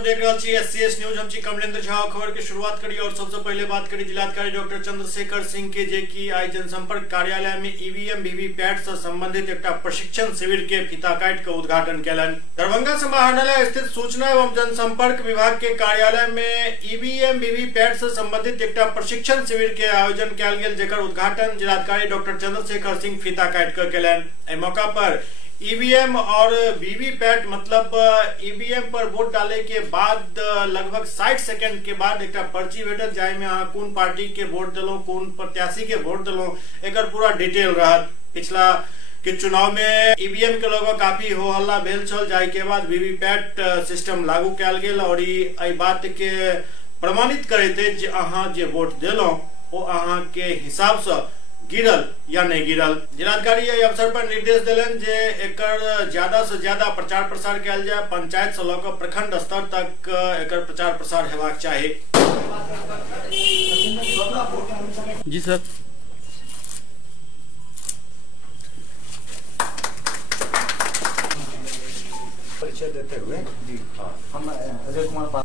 सब देख रहे छी एससीएस न्यूज। हम छी कमलेंद्र झा। खबर की शुरुआत करी और सबसे पहले बात करी जिलाधिकारी डॉक्टर चंद्रशेखर सिंह के जे की आई जनसंपर्क कार्यालय में ईवीएम वीवीपैट से संबंधित एक प्रशिक्षण शिविर के फीता काट के उद्घाटन कैलन। दरभंगा समाहरणालय स्थित सूचना एवं जनसंपर्क विभाग के कार्यालय में ईवीएम वीवीपैट से संबंधित एक प्रशिक्षण शिविर के आयोजन कैल गेल, जेकर उद्घाटन जिलाधिकारी डॉक्टर चंद्रशेखर सिंह फीता काट के कैलन। एहि मौका पर ईवीएम और वीवीपैट मतलब ईवीएम पर वोट डाले के बाद लगभग 60 सेकंड के बाद एक पर्ची भेटत, जाय में अहाँ कोन पार्टी के वोट दिलो, कोन प्रत्याशी के वोट दिलो, एकर पूरा डिटेल रहत। पिछला के चुनाव में ईवीएम के लोग काफी हो हल्ला भेल छल, जाय के बाद वीवीपैट सिस्टम लागू कैल गेल और ई बात के प्रमाणित करते जे अहाँ जे वोट दिलो ओ अहाँ के हिसाब से गिरल या नहीं गिरल। जिलाधिकारी एहि अवसर पर निर्देश दिलन जे एकर ज्यादा से ज्यादा प्रचार प्रसार कैल जाए, पंचायत से लऽ प्रखंड स्तर तक एकर प्रचार प्रसार हेबाक चाही। जी सर। परिचय देते हुए हम अजय कुमार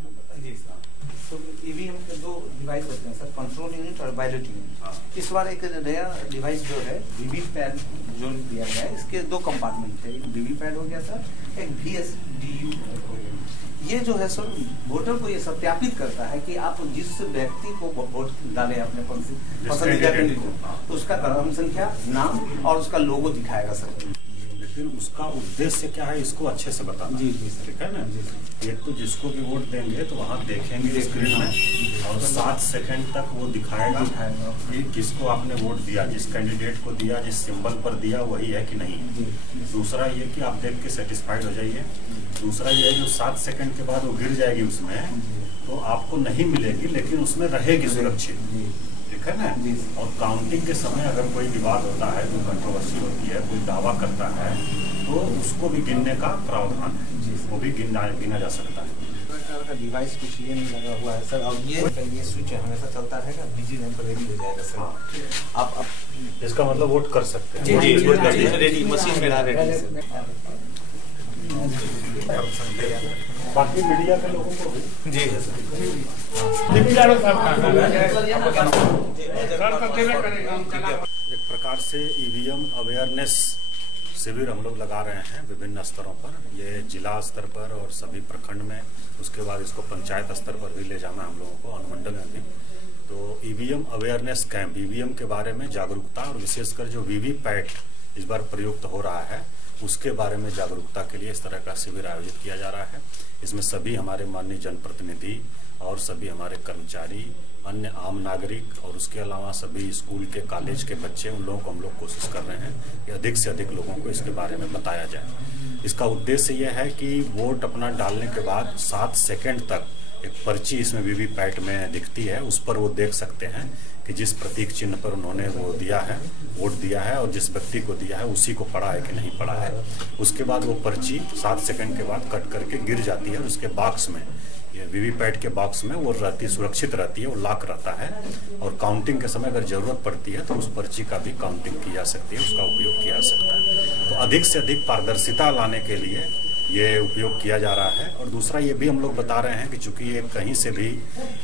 तो ईवीएम के दो डिवाइस होते हैं सर, कंट्रोल यूनिट और बैलेट यूनिट। इस बार एक नया डिवाइस जो है वीवीपैट जो दिया गया है, इसके दो कंपार्टमेंट थे, एक वीवीपैट हो गया सर, एक VSDU हो गया। ये जो है सर वोटर को ये सत्यापित करता है कि आप जिस व्यक्ति को वोट डाले अपने पसंदीदा को, तो उसका क्रम संख्या, नाम और उसका लोगो दिखाएगा सर। लेकिन उसका उद्देश्य क्या है इसको अच्छे से बताना। जी जी ठीक है ना। एक तो जिसको भी वोट देंगे तो वहाँ देखेंगे स्क्रीन में और 7 सेकंड तक वो दिखाएगा कि किसको आपने वोट दिया, जिस कैंडिडेट को दिया, जिस सिंबल पर दिया वही है कि नहीं। दूसरा ये कि आप देख के सेटिस्फाइड हो जाइए। दूसरा ये जो 7 सेकंड के बाद वो गिर जाएगी उसमें तो आपको नहीं मिलेगी, लेकिन उसमें रहेगी सुरक्षित, ठीक है ना। और काउंटिंग के समय अगर कोई विवाद होता है, कोई कंट्रोवर्सी होती है, कोई दावा करता है तो उसको भी गिनने का प्रावधान है, वो भी गिना जा सकता है। डिवाइस कुछ ये नहीं लगा हुआ है सर, और ये स्विच हमेशा चलता रहेगा, बिजी लाइन पर रेडी हो जाएगा सर। आप इसका मतलब वोट कर सकते हैं। जी वोट कर सकते हैं, रेडी मशीन में रेडी। बाकी मीडिया के लोगों को जी एक प्रकार से ईवीएम अवेयरनेस शिविर हम लोग लगा रहे हैं विभिन्न स्तरों पर। ये जिला स्तर पर और सभी प्रखंड में, उसके बाद इसको पंचायत स्तर पर भी ले जाना हम लोगों को, अनुमंडल में भी। तो ईवीएम अवेयरनेस कैंप, ईवीएम के बारे में जागरूकता और विशेषकर जो वीवीपैट इस बार प्रयुक्त हो रहा है उसके बारे में जागरूकता के लिए इस तरह का शिविर आयोजित किया जा रहा है। इसमें सभी हमारे माननीय जनप्रतिनिधि और सभी हमारे कर्मचारी, अन्य आम नागरिक और उसके अलावा सभी स्कूल के, कॉलेज के बच्चे, उन लोगों को हम लोग कोशिश कर रहे हैं कि अधिक से अधिक लोगों को इसके बारे में बताया जाए। इसका उद्देश्य यह है कि वोट अपना डालने के बाद 7 सेकंड तक एक पर्ची इसमें वीवीपैट में दिखती है, उस पर वो देख सकते हैं कि जिस प्रतीक चिन्ह पर उन्होंने वो दिया है, वोट दिया है और जिस व्यक्ति को दिया है उसी को पढ़ा है कि नहीं पढ़ा है। उसके बाद वो पर्ची 7 सेकंड के बाद कट करके गिर जाती है और उसके बॉक्स में, ये वीवीपैट के बॉक्स में वो रहती, सुरक्षित रहती है, वो लॉक रहता है। और काउंटिंग के समय अगर जरूरत पड़ती है तो उस पर्ची का भी काउंटिंग की जा सकती है, उसका उपयोग किया जा सकता है। तो अधिक से अधिक पारदर्शिता लाने के लिए ये उपयोग किया जा रहा है। और दूसरा ये भी हम लोग बता रहे हैं कि चूंकि ये कहीं से भी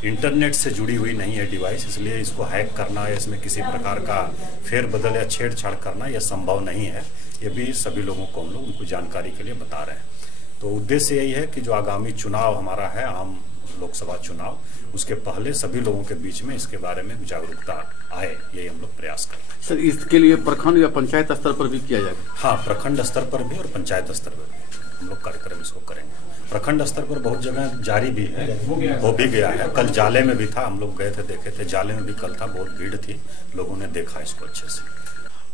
इंटरनेट से जुड़ी हुई नहीं है डिवाइस, इसलिए इसको हैक करना या इसमें किसी प्रकार का फेरबदल या छेड़छाड़ करना यह संभव नहीं है। ये भी सभी लोगों को हम लोग उनको जानकारी के लिए बता रहे हैं। तो उद्देश्य यही है कि जो आगामी चुनाव हमारा है, आम लोकसभा चुनाव, उसके पहले सभी लोगों के बीच में इसके बारे में जागरूकता आए, यही हम लोग प्रयास करते हैं। सर इसके लिए प्रखंड या पंचायत स्तर पर भी किया जाएगा? हाँ, प्रखंड स्तर पर भी और पंचायत स्तर पर भी हम लोग कार्यक्रम इसको करेंगे। प्रखंड स्तर पर बहुत जगह जारी भी है, हो भी गया है। कल जाले में भी था, हम लोग गए थे, देखे थे, जाले में भी कल था, बहुत भीड़ थी, लोगों ने देखा इसको अच्छे से।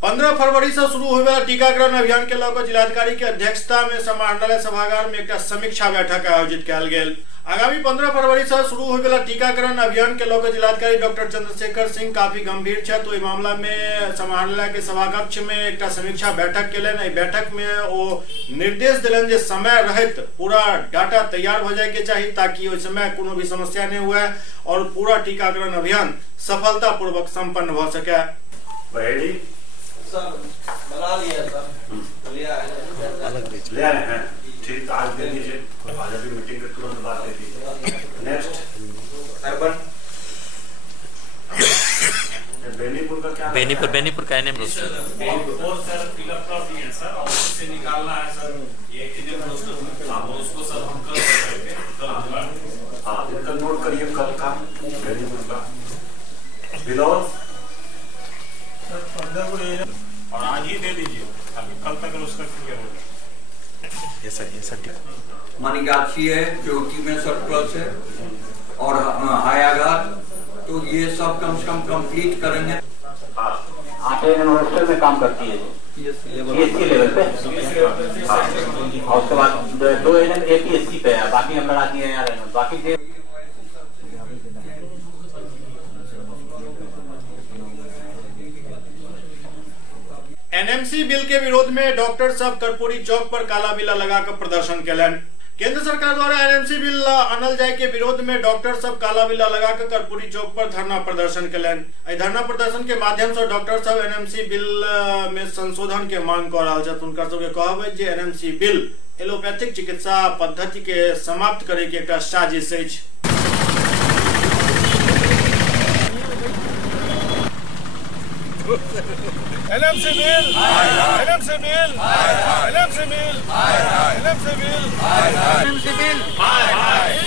15 फरवरी से शुरू होने वाला टीकाकरण अभियान के लऽ जिलाधिकारी के अध्यक्षता में समाहरणालय सभागार में एक समीक्षा बैठक आयोजित कैल गेल। आगामी 15 फरवरी से शुरू होने वाला टीकाकरण अभियान के लऽ जिलाधिकारी डॉक्टर चंद्रशेखर सिंह काफी गंभीर है। तो मामला में समाहरणालय के सभाकक्ष में एक समीक्षा बैठक केलन। एहि बैठक में वो निर्देश दिलन जे समय रहित पूरा डाटा तैयार हो जाए के चाहिए, ताकि उस समय कोनो भी समस्या नहीं हुए और पूरा टीकाकरण अभियान सफलता पूर्वक संपन्न हो सके। सर बना लिया सर, ले आए हैं। ठीक, आज दे दीजिए, आज अभी मीटिंग के तुरंत बाद दे दीजिए। नेक्स्ट अर्बन बेनीपुर का क्या? बेनीपुर का एनएम रोस्टर सर फिलअप कर दिए हैं सर, और उससे निकालना है सर ये एनएम रोस्टर, आप उसको सर हम कल करेंगे, कल हाँ इनका नोट करिए कल का बेनीपुर का बिलौर और आज ही दे दीजिए, कल तक उसका क्लियर होगा। ये सर ठीक। मनीगाछी है, चौकी में सरप्लस है और हायाघाट, तो ये सब कम से कम कंप्लीट करेंगे। आप हॉस्टल में काम करती है पीएससी लेवल पे, और उसके बाद 2 एपीएससी पे है, बाकी हम लड़ाती हैं यार, बाकी एनएमसी बिल के विरोध में डॉक्टर सब कर्पूरी चौक पर काला बिल्ला लगाकर प्रदर्शन कलन। केंद्र सरकार द्वारा एनएमसी बिल आनल जाए के विरोध में डॉक्टर सब काला बिल्ला लगाकर कर्पूरी चौक पर धरना प्रदर्शन कलन। धरना प्रदर्शन के माध्यम से डॉक्टर सब एनएमसी बिल में संशोधन के मांग कर रहा है। उनका सबके कहब जे एनएमसी बिल एलोपैथिक चिकित्सा पद्धति के समाप्त करे के एक साजिश अछि। NMC bill, NMC bill, NMC bill, NMC bill, NMC bill,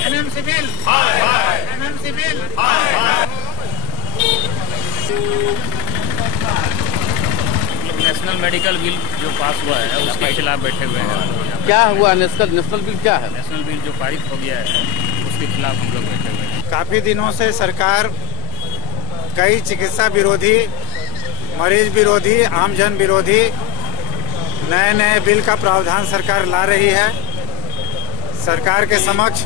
NMC bill, NMC bill. National medical bill जो पास हुआ है उसके खिलाफ बैठे हुए हैं। क्या हुआ? नेशनल बिल क्या है? नेशनल बिल जो पारित हो गया है उसके खिलाफ हम लोग बैठे हुए हैं। काफी दिनों से सरकार कई चिकित्सा विरोधी, मरीज विरोधी, आमजन विरोधी नए नए बिल का प्रावधान सरकार ला रही है। सरकार के समक्ष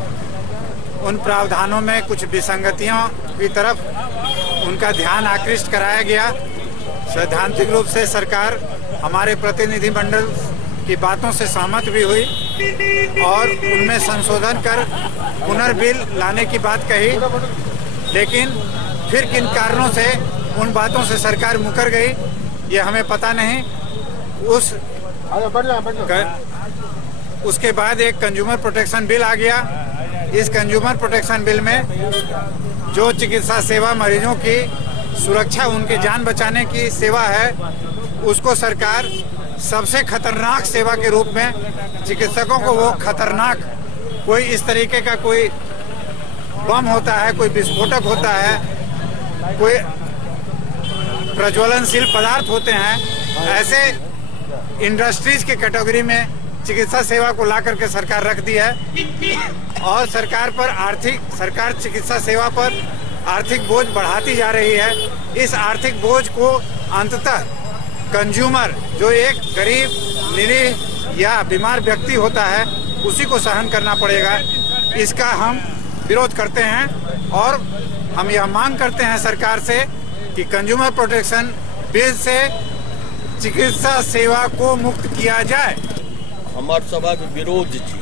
उन प्रावधानों में कुछ विसंगतियों की तरफ उनका ध्यान आकृष्ट कराया गया। सैद्धांतिक रूप से सरकार हमारे प्रतिनिधिमंडल की बातों से सहमत भी हुई और उनमें संशोधन कर पुनर्बिल लाने की बात कही, लेकिन फिर किन कारणों से उन बातों से सरकार मुकर गई ये हमें पता नहीं। उसके बाद एक कंज्यूमर प्रोटेक्शन बिल आ गया। इस कंज्यूमर प्रोटेक्शन बिल में जो चिकित्सा सेवा मरीजों की सुरक्षा, उनके जान बचाने की सेवा है, उसको सरकार सबसे खतरनाक सेवा के रूप में चिकित्सकों को वो खतरनाक कोई इस तरीके का कोई बम होता है, कोई विस्फोटक होता है, कोई प्रज्वलनशील पदार्थ होते हैं, ऐसे इंडस्ट्रीज के कैटेगरी में चिकित्सा सेवा को ला करके सरकार रख दी है और सरकार चिकित्सा सेवा पर आर्थिक बोझ बढ़ाती जा रही है। इस आर्थिक बोझ को अंततः कंज्यूमर, जो एक गरीब, निरीह या बीमार व्यक्ति होता है, उसी को सहन करना पड़ेगा। इसका हम विरोध करते हैं और हम यह मांग करते हैं सरकार से कि कंज्यूमर प्रोटेक्शन बिल से चिकित्सा सेवा को मुक्त किया जाए। हमार सबक विरोध छी,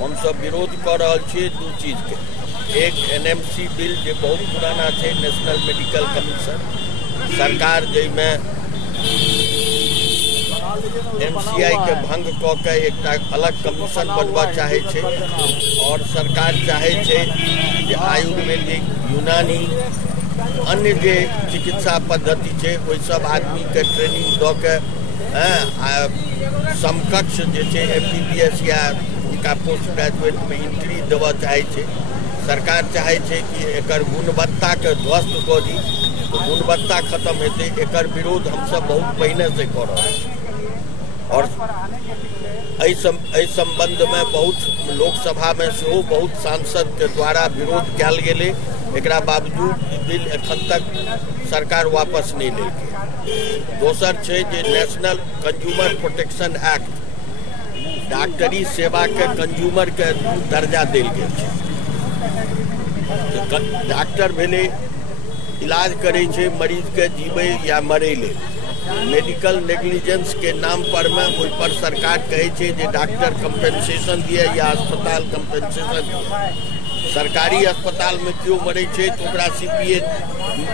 हम सब विरोध कर रहा छे दू चीज के। एक एनएमसी बिल जो बहुत पुराना है, नेशनल मेडिकल कमीशन, सरकार जैमे एमसीआई के भंग क के एक अलग कमीशन बनवा चाहे छे और सरकार चाहे छे जे आयुर्वेदिक, यूनानी, अन्य जे चिकित्सा पद्धति है वही सब आदमी के ट्रेनिंग द के समकक्ष जे एमबीबीएस या उनका पोस्ट ग्रेजुएट में एंट्री देवा चाहे छे। सरकार चाहे छे कि एकर गुणवत्ता के ध्वस्त कर दी, तो गुणवत्ता खत्म हेते। एकर विरोध हम सब बहुत पहले से कर रहे हैं और संबंध में बहुत लोकसभा में सेहो बहुत सांसद के द्वारा विरोध कयल गेलै। एकरा बावजूद बिल एखन तक सरकार वापस नहीं लेलकै। दोसर छै जे नेशनल कंज्यूमर प्रोटेक्शन एक्ट, डॉक्टरी सेवा के कंज्यूमर के दर्जा देल गेल छै। डॉक्टर भेले इलाज करे छे मरीज के जीवे या मरे ले, मेडिकल नेग्लिजेंस के नाम पर में ओहि पर सरकार कहे छे जे डॉक्टर कंपेंसेशन दिए या अस्पताल कंपेंसेशन दिए। सरकारी अस्पताल में क्यों मरे छे तो ओकरा सीपीए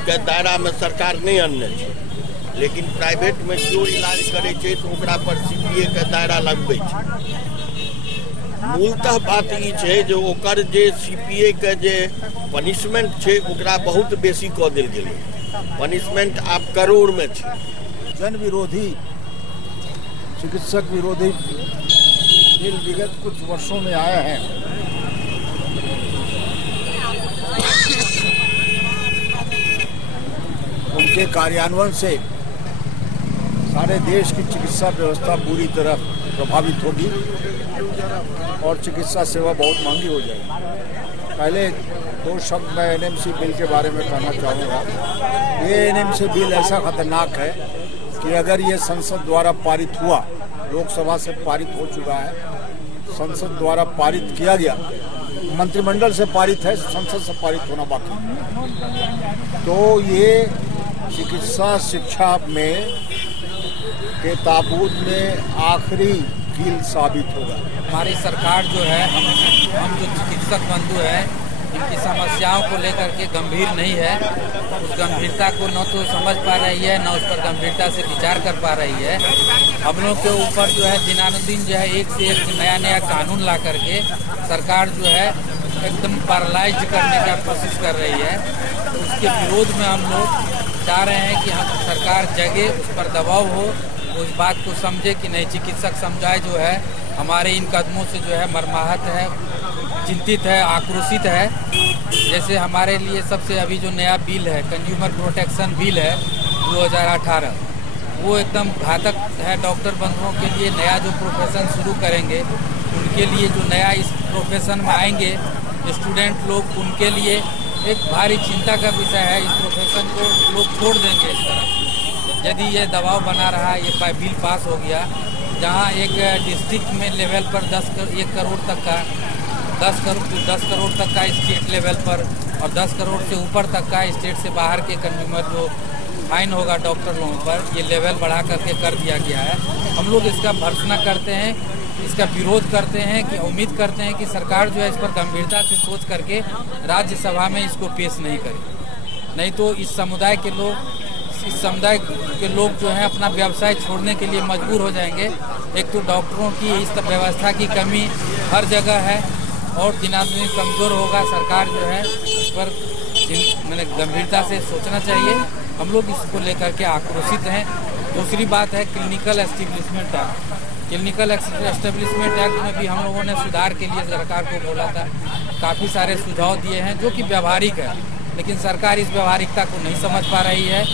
के दायरा में सरकार नहीं आनने छे। लेकिन प्राइवेट में जो इलाज करे छै तो ओकरा पर CPA के दायरा लगबै छै। मूलतः बात ई छै जे ओकर जे CPA के जे पनिशमेंट छै ओकरा बहुत बेसी कऽ देल गेलै। पनिशमेंट आब करोड़ में छै। जन विरोधी, चिकित्सक विरोधी बिल विगत कुछ वर्षों में आया है। उनके कार्यान्वयन से सारे देश की चिकित्सा व्यवस्था पूरी तरह प्रभावित होगी और चिकित्सा सेवा बहुत महंगी हो जाएगी। पहले 2 शब्द मैं NMC बिल के बारे में कहना चाहूँगा। ये NMC बिल ऐसा खतरनाक है कि अगर ये संसद द्वारा पारित हुआ, लोकसभा से पारित हो चुका है, संसद द्वारा पारित किया गया, मंत्रिमंडल से पारित है, संसद से पारित होना बाकी है। तो ये चिकित्सा शिक्षा में के ताबूत में आखिरी कील साबित होगा। हमारी सरकार जो है, हम जो चिकित्सक बंधु हैं, इनकी समस्याओं को लेकर के गंभीर नहीं है। उस गंभीरता को न तो समझ पा रही है, न उस पर गंभीरता से विचार कर पा रही है। हम लोग के ऊपर जो है दिनानुदिन जो है एक से एक नया कानून ला करके सरकार जो है एकदम पैरालाइज करने का कोशिश कर रही है। उसके विरोध में हम लोग चाह रहे हैं कि हम सरकार जगे, उस पर दबाव हो, उस बात को समझे कि नहीं, चिकित्सक समुदाय जो है हमारे इन कदमों से जो है मर्माहत है, चिंतित है, आक्रोशित है। जैसे हमारे लिए सबसे अभी जो नया बिल है, कंज्यूमर प्रोटेक्शन बिल है 2018, वो एकदम घातक है डॉक्टर बंधुओं के लिए। नया जो प्रोफेशन शुरू करेंगे उनके लिए, जो नया इस प्रोफेशन में आएंगे स्टूडेंट लोग, उनके लिए एक भारी चिंता का विषय है। इस प्रोफेशन को लोग छोड़ देंगे इस तरह यदि ये दबाव बना रहा। ये बिल पास हो गया जहां एक डिस्ट्रिक्ट में लेवल पर 1 करोड़ तक का 10 करोड़ तक का स्टेट लेवल पर और 10 करोड़ से ऊपर तक का स्टेट से बाहर के कंज्यूमर जो फाइन होगा डॉक्टर लोगों पर, ये लेवल बढ़ा करके कर दिया गया है। हम लोग इसका भर्त्सना करते हैं, इसका विरोध करते हैं कि उम्मीद करते हैं कि सरकार जो है इस पर गंभीरता से सोच करके राज्यसभा में इसको पेश नहीं करे। नहीं तो इस समुदाय के लोग जो है अपना व्यवसाय छोड़ने के लिए मजबूर हो जाएंगे। एक तो डॉक्टरों की इस व्यवस्था की कमी हर जगह है और दिनानुदिन कमज़ोर होगा। सरकार जो है इस पर मैंने गंभीरता से सोचना चाहिए। हम लोग इसको लेकर के आक्रोशित हैं। दूसरी बात है clinical establishment act. Clinical establishment act में भी हम लोगों ने सुधार के लिए सरकार को बोला था, काफ़ी सारे सुझाव दिए हैं जो कि व्यवहारिक है, लेकिन सरकार इस व्यवहारिकता को नहीं समझ पा रही है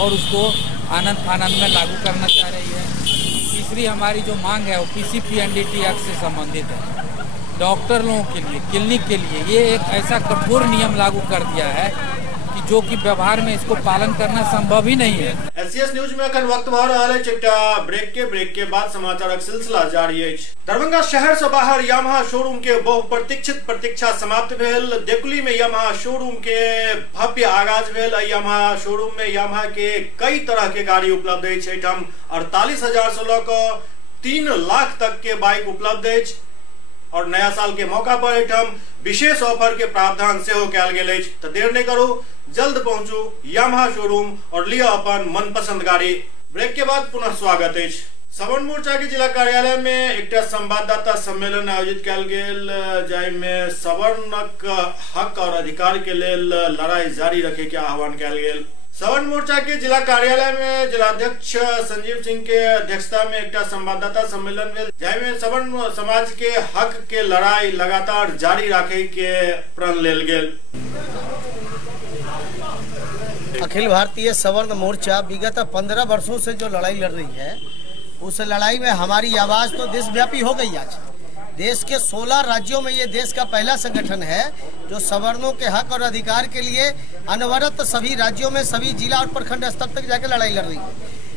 और उसको आनंद फानंद में लागू करना चाह रही है। तीसरी हमारी जो मांग है वो PCPNDT एक्ट से संबंधित है। डॉक्टर लोगों के लिए, क्लिनिक के लिए ये एक ऐसा कठोर नियम लागू कर दिया है कि जो कि व्यवहार में इसको पालन करना संभव ही नहीं है। SCS न्यूज में अखन वक्त भऽ रहल अछि एकटा ब्रेक के बाद समाचारक सिलसिला जारी अछि। दरभंगा शहर से बाहर यामाहा शोरूम के बहुप्रतीक्षित प्रतीक्षा समाप्त भेल। देकुली में यामाहा शोरूम के भव्य आगाज भेल। यामाहा शोरूम में यामाहा के कई तरह के गाड़ी उपलब्ध अछि। एहिठाम 48,000 से लऽ कऽ 3 लाख तक के बाइक उपलब्ध अछि और नया साल के मौका पर एहिठाम विशेष ऑफर के प्रावधान सेहो कयल गेल अछि। तो देर नहीं करू, जल्द पहुंचू यामाहा शोरूम और लिया अपन मनपसंद गाड़ी। ब्रेक के बाद पुनः स्वागत अछि। सवर्ण मोर्चा के जिला कार्यालय में एक संवाददाता सम्मेलन आयोजित कयल गेल, जाहिमे सवर्णक हक और अधिकार के लेल लड़ाई जारी रखे के आह्वान कयल गेल। सवर्ण मोर्चा के जिला कार्यालय में जिलाध्यक्ष संजीव सिंह के अध्यक्षता में एक संवाददाता सम्मेलन भेल, जाहिमे सवर्ण समाज के हक के लड़ाई लगातार जारी रखे के प्रण लेल गेल। अखिल भारतीय सवर्ण मोर्चा विगत 15 वर्षों से जो लड़ाई लड़ रही है, उस लड़ाई में हमारी आवाज तो देशव्यापी हो गई। आज देश के 16 राज्यों में ये देश का पहला संगठन है जो सवर्णों के हक और अधिकार के लिए अनवरत सभी राज्यों में, सभी जिला और प्रखंड स्तर तक जाकर लड़ाई लड़ रही है।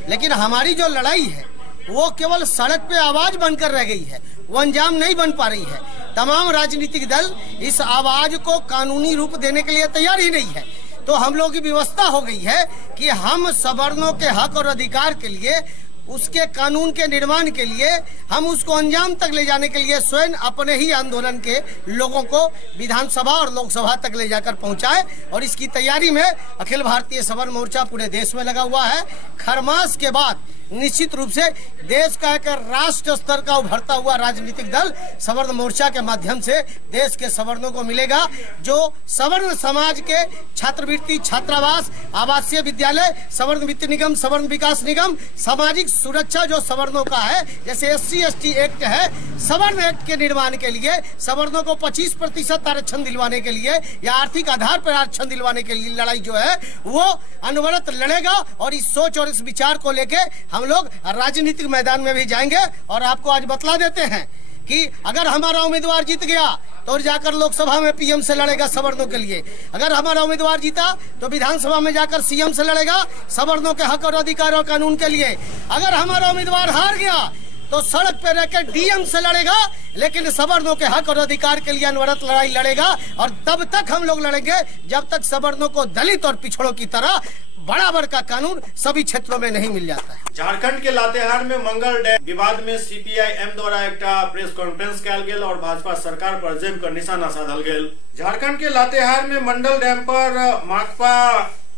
लेकिन हमारी जो लड़ाई है वो केवल सड़क पे आवाज बनकर रह गई है, वो अंजाम नहीं बन पा रही है। तमाम राजनीतिक दल इस आवाज को कानूनी रूप देने के लिए तैयार ही नहीं है। तो हम लोगों की व्यवस्था हो गई है कि हम सवर्णों के हक और अधिकार के लिए उसके कानून के निर्माण के लिए, हम उसको अंजाम तक ले जाने के लिए स्वयं अपने ही आंदोलन के लोगों को विधानसभा और लोकसभा तक ले जाकर पहुंचाए। और इसकी तैयारी में अखिल भारतीय सवर्ण मोर्चा पूरे देश में लगा हुआ है। खरमास के बाद निश्चित रूप से देश का एक राष्ट्र स्तर का उभरता हुआ राजनीतिक दल सवर्ण मोर्चा के माध्यम से देश के सवर्णों को मिलेगा, जो सवर्ण समाज के छात्रवृत्ति, छात्रावास, आवासीय विद्यालय, सवर्ण वित्त निगम, सवर्ण विकास निगम, सामाजिक सुरक्षा जो सवर्णों का है, जैसे SC ST एक्ट है, सवर्ण एक्ट के निर्माण के लिए, सवर्णों को 25% आरक्षण दिलवाने के लिए या आर्थिक आधार पर आरक्षण दिलवाने के लिए लड़ाई जो है वो अनवरत लड़ेगा। और इस सोच और इस विचार को लेके हम लोग राजनीतिक मैदान में भी जाएंगे। और आपको आज बतला देते हैं कि अगर हमारा उम्मीदवार जीत गया तो जाकर लोकसभा में PM से लड़ेगा सवर्णों के लिए, अगर हमारा उम्मीदवार जीता तो विधानसभा में जाकर CM से लड़ेगा सवर्णों के हक और अधिकार और कानून के लिए, अगर हमारा उम्मीदवार हार गया तो सड़क पे रहकर DM से लड़ेगा, लेकिन सवर्णों के हक और अधिकार के लिए अनवरत लड़ाई लड़ेगा। और तब तक हम लोग लड़ेंगे जब तक सवर्णों को दलित और पिछड़ों की तरह बराबर का कानून सभी क्षेत्रों में नहीं मिल जाता है। झारखंड के लातेहार में मंगल डैम विवाद में CPI-M द्वारा एक प्रेस कॉन्फ्रेंस कल गेल और भाजपा सरकार पर जम कर निशाना साधल गेल। झारखंड के लातेहार में मंडल डैम पर माकपा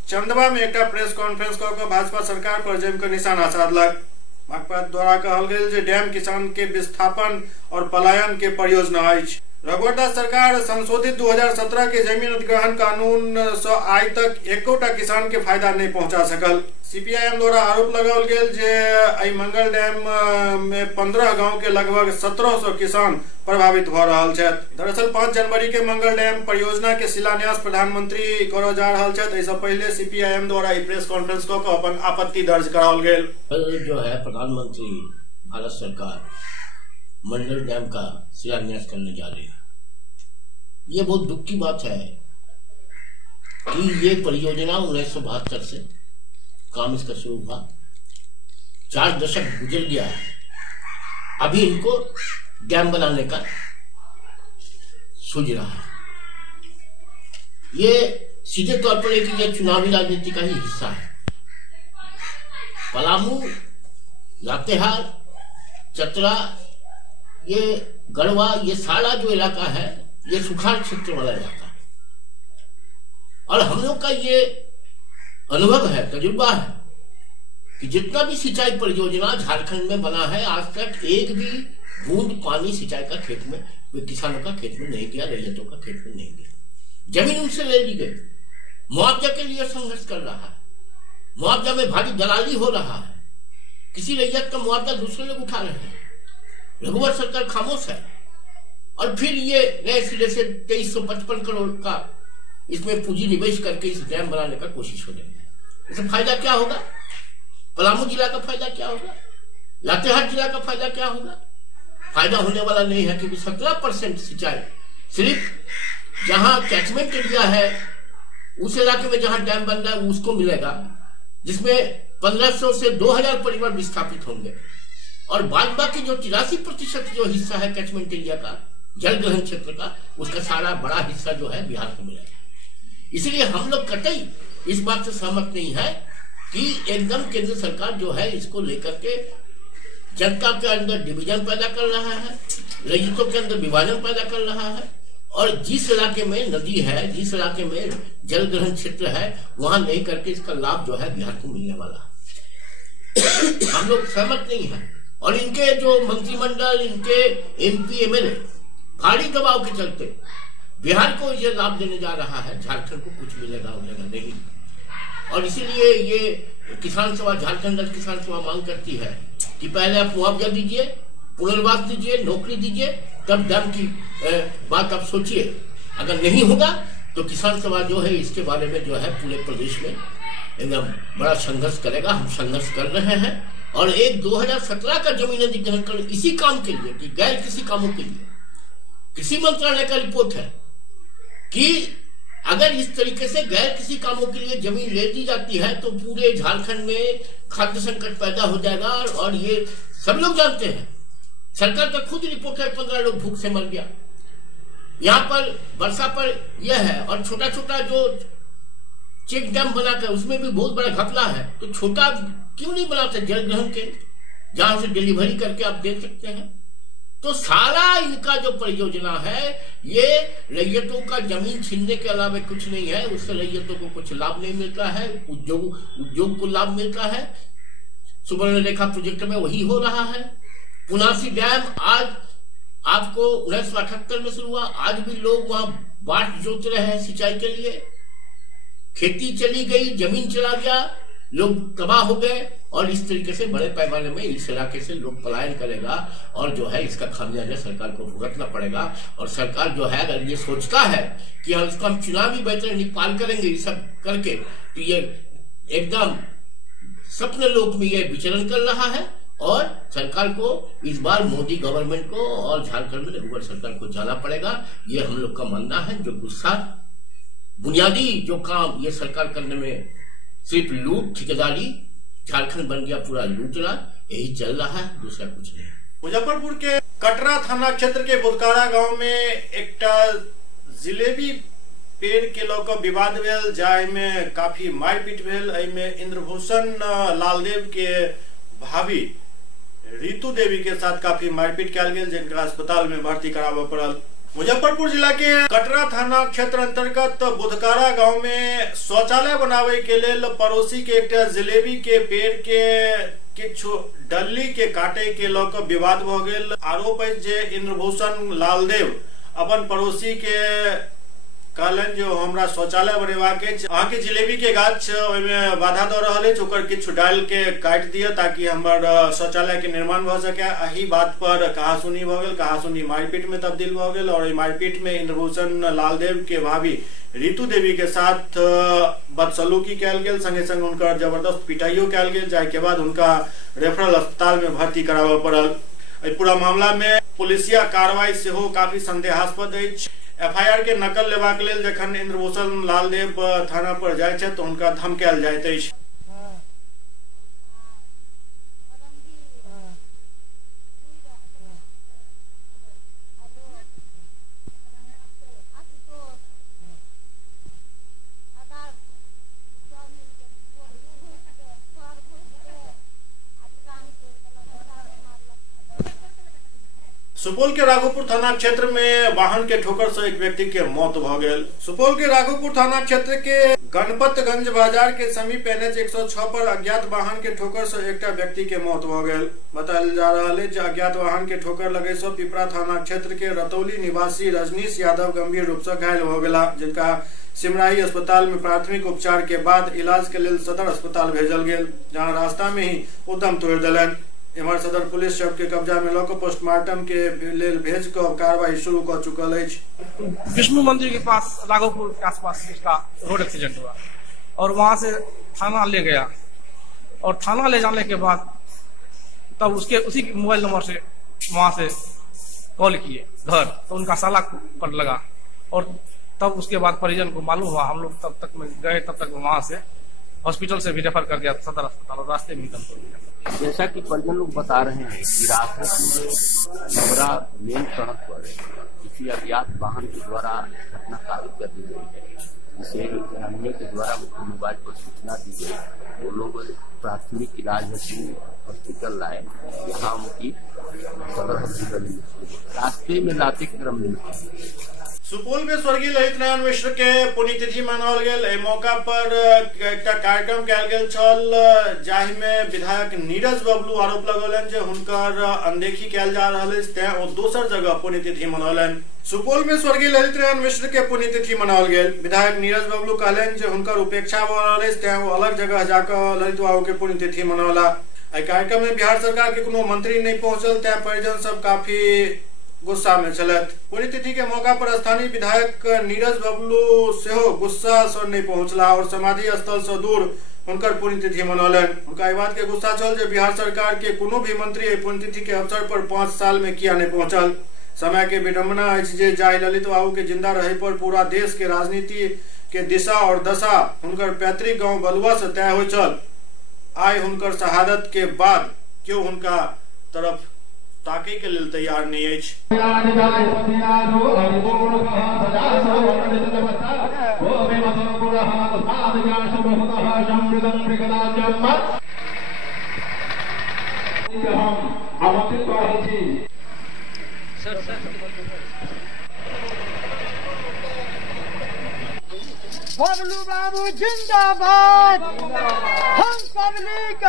चंदवा में एक प्रेस कॉन्फ्रेंस कर भाजपा सरकार पर जम कर निशाना साधलक। माकपा द्वारा कहल गेल जे डैम किसान के विस्थापन और पलायन के परियोजना अछि। रघुवर दास सरकार संशोधित 2017 के जमीन अधिग्रहण कानून से आइ तक एकोटा किसान के फायदा नहीं पहुंचा सकल। CPI-M द्वारा आरोप लगाओल गेल जे मंगल डैम में 15 गांव के लगभग 1700 किसान प्रभावित हो रहा है। दरअसल 5 जनवरी के मंगल डैम परियोजना के शिलान्यास प्रधानमंत्री करो जा रहा है। इससे पहले CPI-M द्वारा प्रेस कॉन्फ्रेंस को अपन आपत्ति दर्ज कराओल गेल। जो है प्रधानमंत्री भारत सरकार मंडल डैम का शिलान्यास करने जा रही है। ये बहुत दुख की बात है कि ये परियोजना 1972 से काम इसका शुरू हुआ, 4 दशक गुजर गया है, अभी इनको डैम बनाने का सूझ रहा है। ये सीधे तौर पर एक चुनावी राजनीति का ही हिस्सा है। पलामू, लातेहार, चतरा, ये गढ़वा, ये सारा जो इलाका है ये सुखाड़ क्षेत्र वाला इलाका है। और हम लोग का ये अनुभव है, तजुर्बा है कि जितना भी सिंचाई परियोजना झारखंड में बना है आज तक एक भी बूंद पानी सिंचाई का खेत में, किसानों का खेत में नहीं गया, रैयतों का खेत में नहीं गया। जमीन उनसे ले ली गई, मुआवजा के लिए संघर्ष कर रहा है, मुआवजा में भारी दलाली हो रहा है, किसी रैयत का मुआवजा दूसरे लोग उठा रहे हैं। रघुवर सरकार खामोश है। और फिर ये नए सिरे से 2355 करोड़ का इसमें पूंजी निवेश करके इस डैम बनाने का कोशिश हो रही है। इससे फायदा क्या होगा? पलामू जिला का फायदा क्या होगा? लातेहार जिला का फायदा क्या होगा? फायदा होने वाला नहीं है, क्योंकि 17% सिंचाई सिर्फ जहां कैचमेंट एरिया है उस इलाके में जहां डैम बन रहा है उसको मिलेगा, जिसमें 1500 से 2000 परिवार विस्थापित होंगे। और बाकी जो 83% जो हिस्सा है कैचमेंट एरिया का, जल ग्रहण क्षेत्र का, उसका सारा बड़ा हिस्सा जो है बिहार को मिलेगा। इसलिए हम लोग कतई इस बात से सहमत नहीं है कि एकदम केंद्र सरकार जो है इसको लेकर के जनता के अंदर डिवीजन पैदा कर रहा है, रैयतों के अंदर विभाजन पैदा कर रहा है। और जिस इलाके में नदी है, जिस इलाके में जल ग्रहण क्षेत्र है, वहां नहीं करके इसका लाभ जो है बिहार को मिलने वाला हम लोग सहमत नहीं है। और इनके जो मंत्रिमंडल, इनके MP MLA भारी दबाव के चलते बिहार को ये लाभ देने जा रहा है, झारखंड को कुछ मिलेगा नहीं। और इसीलिए ये किसान सभा, झारखंड राज्य किसान सभा मांग करती है कि पहले आप मुआवजा दीजिए, पुनर्वास दीजिए, नौकरी दीजिए, तब डैम की बात आप सोचिए। अगर नहीं होगा तो किसान सभा जो है इसके बारे में जो है पूरे प्रदेश में एकदम बड़ा संघर्ष करेगा। हम संघर्ष कर रहे हैं। और एक 2017 का जमीन अधिग्रहण कर इसी काम के लिए, कि गैर किसी कामों के लिए, कृषि मंत्रालय का रिपोर्ट है कि अगर इस तरीके से गैर किसी कामों के लिए जमीन ले दी जाती है तो पूरे झारखंड में खाद्य संकट पैदा हो जाएगा। और ये सब लोग जानते हैं, सरकार का खुद रिपोर्ट है, 15 लोग भूख से मर गया। यहाँ पर वर्षा पर यह है। और छोटा छोटा जो चेक डैम बनाकर उसमें भी बहुत बड़ा घपला है, तो छोटा क्यों नहीं बनाते जल ग्रहण केंद्र? जहां से डिलीवरी करके आप दे सकते हैं। तो सारा इनका जो परियोजना है ये रैयतों का जमीन छीनने के अलावा कुछ नहीं है। उससे रैयतों को कुछ लाभ नहीं मिलता है, उद्योग को लाभ मिलता है। सुवर्णरेखा प्रोजेक्ट में वही हो रहा है। पुनासी डैम आज आपको 1978 में शुरू हुआ, आज भी लोग वहां बाट जोत रहे हैं सिंचाई के लिए। खेती चली गई, जमीन चला गया, लोग तबाह हो गए और इस तरीके से बड़े पैमाने में इस इलाके से लोग पलायन करेगा और जो है इसका खामियाजा सरकार को भुगतना पड़ेगा। और सरकार जो है अगर ये सोचता है कि हम इसको हम चुनावी वैतरणी पाल करेंगे ये सब करके, तो ये एकदम सपने लोक में ये विचरण कर रहा है। और सरकार को इस बार मोदी गवर्नमेंट को और झारखंड में रघुवर सरकार को जाना पड़ेगा, ये हम लोग का मानना है। जो गुस्सा बुनियादी जो काम ये सरकार करने में सिर्फ लूट ठेकेदारी, झारखंड बन गया पूरा लूटरा, यही चल रहा है, दूसरा कुछ नहीं। मुजफ्फरपुर के कटरा थाना क्षेत्र के बुधकारा गांव में एक जिलेबी पेड़ के लौक विवाद भेल, जाहि में काफी मारपीट भेल। एहिमे इंद्रभूषण लालदेव के भाभी रीतू देवी के साथ काफी मारपीट कयल गेल, जिनका अस्पताल में भर्ती कराबय पड़ल। मुजफ्फरपुर जिला के कटरा थाना क्षेत्र अंतर्गत बुधकारा गांव में शौचालय बनावे के लेल पड़ोसी के एक जिलेबी के पेड़ के किछु डल्ली के काटे के लौक विवाद भ गेल। आरोप है जे इंद्रभूषण लालदेव अपन पड़ोसी के कहलन जो हमरा शौचालय बनेबाक अछि, अहाँ के जिलेबी के गाछ ओहिमे बाधा दऽ रहल अछि, ओकर किछु डालि के काटि दिअ ताकि हमर शौचालय के निर्माण भऽ सके। एही बात पर कहासुनी भऽ गेल, कहासुनी मारपीट में तब्दील भऽ गेल और मारपीट में इंद्रभूषण लालदेव के भाभी रीतू देवी के साथ बदसलूकी कयल गेल, संगे संग हुनकर जबरदस्त पिटाइयो कयल गेल, जाहि के बाद हुनका रेफरल अस्पताल में भर्ती कराबय पड़ल। पूरा मामला में पुलिसिया कार्रवाई सेहो काफी संदेहास्पद अछि। एफआईआर के नकल लेबाक लेल जखन इंद्रभूषण लालदेव थाना पर जाय छै तो हुनका धमकायल जाइत अछि। सुपौल के राघोपुर थाना क्षेत्र में वाहन के ठोकर से एक व्यक्ति के मौत भ गेल। सुपौल के राघोपुर थाना क्षेत्र के गणपतगंज बाजार के समीप NH 106 पर अज्ञात वाहन के ठोकर से एक व्यक्ति के मौत भ गेल। बतायल जा रहा है कि अज्ञात वाहन के ठोकर लगे से पिपरा थाना क्षेत्र के रतौली निवासी रजनीश यादव गंभीर रूप से घायल हो गया, जिनका सिमराही अस्पताल में प्राथमिक उपचार के बाद इलाज के लिए सदर अस्पताल भेजल गेल, जहां रास्ता में ही उद्यम तोड़ दिलन। एम्हर सदर पुलिस शव के कब्जा में लऽ पोस्टमार्टम के लेल भेज कर कार्रवाई शुरू कर चुकल है। विष्णु मंदिर के पास राघोपुर के आसपास इसका रोड एक्सीडेंट हुआ और वहां से थाना ले गया और थाना ले जाने के बाद तब उसके उसी मोबाइल नंबर से वहां से कॉल किए घर, तो उनका साला पर लगा और तब उसके बाद परिजन को मालूम हुआ। हम लोग तब तक में गए, तब तक वहां से हॉस्पिटल से भी रेफर कर दिया सदर अस्पताल और रास्ते में ही दम तोड़ दिया। जैसा कि परिजन लोग बता रहे हैं कि राघोपुर मेन सड़क पर किसी अज्ञात वाहन के द्वारा घटना काबिज कर दी गई है, जिसे हमने के द्वारा मोबाइल पर सूचना दी गई। वो लोग प्राथमिक इलाज हेतु हॉस्पिटल लाए, यहाँ उनकी सदर हॉस्पिटल रास्ते में लाते क्रम में सुपौल में स्वर्गीय ललित नारायण मिश्र के पुण्यतिथि मनाओल गेल। एहि मौका पर एकटा कार्यक्रम कयल गेल छल, जाहि में विधायक नीरज बबलू आरोप लगौलन जे हुनकर अनदेखी कयल जा रहल अछि, तें ओ दोसर जगह पुण्यतिथि मनौलनि। सुपौल में स्वर्गीय ललित नारायण मिश्र के पुण्यतिथि मनाओल गेल। विधायक नीरज बबलू कहलनि जे हुनकर उपेक्षा भऽ रहल अछि, तें ओ अलग जगह जाकर ललित बाबू के पुण्यतिथि मनौला। एहि कार्यक्रम में बिहार सरकार के कोनो मंत्री नहीं पहुंचल, तें परिजन सब काफी गुस्सा में चलत। पुण्यतिथि के मौका पर स्थानीय विधायक नीरज बबलू सेहो गुस्सा से नहीं पहुंचला और समाधि स्थल से दूर हुनकर पुण्यतिथि मनौलन। उनका बात के गुस्सा चल जे बिहार सरकार के कोनो भी मंत्री पुण्यतिथि के अवसर पर 5 साल में किया नहीं पहुंचल। समय के विडंबना अछि जे जाहि ललित बाबू के जिंदा रहे पर पूरा देश के राजनीति के दिशा और दशा हुनकर पैतृक गांव बलुआ से तय हो चल, आइ हुनकर शहादत के बाद क्यों हुनका तरफ ताके के लिए तैयार नहीं है। आमंत्रित कराई। बबलू बाबू जिंदाबाद, हम पब्लिक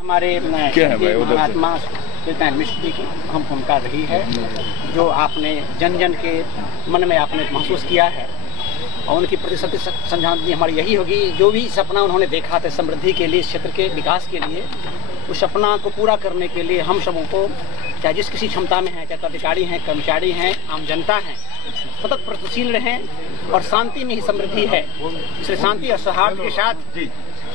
हमारे महात्मा चेतन मिश्र जी की हम भूमिका रही है, जो आपने जन जन के मन में आपने महसूस किया है और उनकी प्रति सत्य श्रद्धांजलि हमारी यही होगी। जो भी सपना उन्होंने देखा था समृद्धि के लिए, इस क्षेत्र के विकास के लिए, उस सपना को पूरा करने के लिए हम सबों को, चाहे जिस किसी क्षमता में है, चाहे अधिकारी हैं, कर्मचारी हैं, आम जनता है, सतत प्रयत्नशील रहें और शांति में ही समृद्धि है, इसलिए शांति और सौहार्द के साथ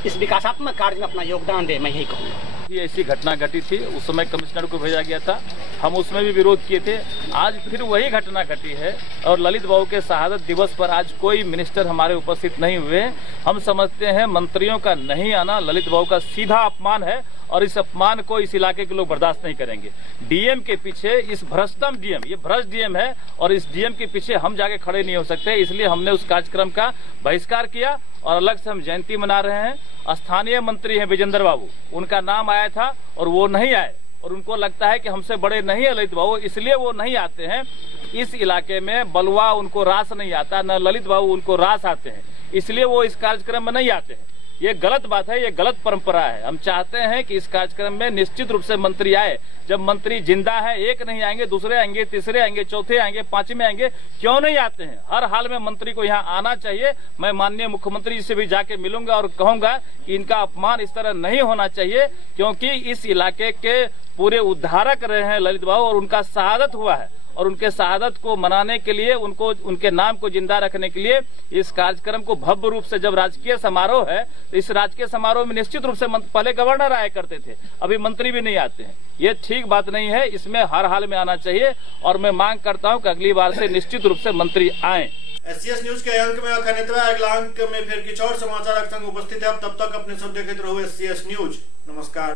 इस विकासात्मक कार्य में अपना योगदान दे, मैं यही कहूँगा। ये ऐसी घटना घटी थी, उस समय कमिश्नर को भेजा गया था, हम उसमें भी विरोध किए थे। आज फिर वही घटना घटी है और ललित बाबू के शहादत दिवस पर आज कोई मिनिस्टर हमारे उपस्थित नहीं हुए। हम समझते हैं मंत्रियों का नहीं आना ललित बाबू का सीधा अपमान है और इस अपमान को इस इलाके के लोग बर्दाश्त नहीं करेंगे। डीएम के पीछे इस भ्रष्टम डीएम, ये भ्रष्ट डीएम है और इस डीएम के पीछे हम जाके खड़े नहीं हो सकते, इसलिए हमने उस कार्यक्रम का बहिष्कार किया और अलग से हम जयंती मना रहे हैं। स्थानीय मंत्री हैं विजेंद्र बाबू, उनका नाम आया था और वो नहीं आए और उनको लगता है कि हमसे बड़े नहीं है ललित बाबू, इसलिए वो नहीं आते हैं। इस इलाके में बलुआ उनको रास नहीं आता, न ललित बाबू उनको रास आते हैं, इसलिए वो इस कार्यक्रम में नहीं आते हैं। ये गलत बात है, ये गलत परंपरा है। हम चाहते हैं कि इस कार्यक्रम में निश्चित रूप से मंत्री आए। जब मंत्री जिंदा है, एक नहीं आएंगे, दूसरे आएंगे, तीसरे आएंगे, चौथे आएंगे, पांचवें आएंगे, क्यों नहीं आते हैं? हर हाल में मंत्री को यहाँ आना चाहिए। मैं माननीय मुख्यमंत्री जी से भी जाके मिलूंगा और कहूंगा कि इनका अपमान इस तरह नहीं होना चाहिए, क्योंकि इस इलाके के पूरे उद्धारक रहे हैं ललित बाबू और उनका शहादत हुआ है और उनके शहादत को मनाने के लिए, उनको उनके नाम को जिंदा रखने के लिए इस कार्यक्रम को भव्य रूप से, जब राजकीय समारोह है तो इस राजकीय समारोह में निश्चित रूप से पहले गवर्नर आया करते थे, अभी मंत्री भी नहीं आते हैं। ये ठीक बात नहीं है, इसमें हर हाल में आना चाहिए और मैं मांग करता हूं कि अगली बार से निश्चित रूप से मंत्री आए। SCS न्यूज के अंक में अगला अंक में फिर कुछ और समाचार संग उपस्थित है। तब तक अपने सब देखते रहो SCS न्यूज। नमस्कार।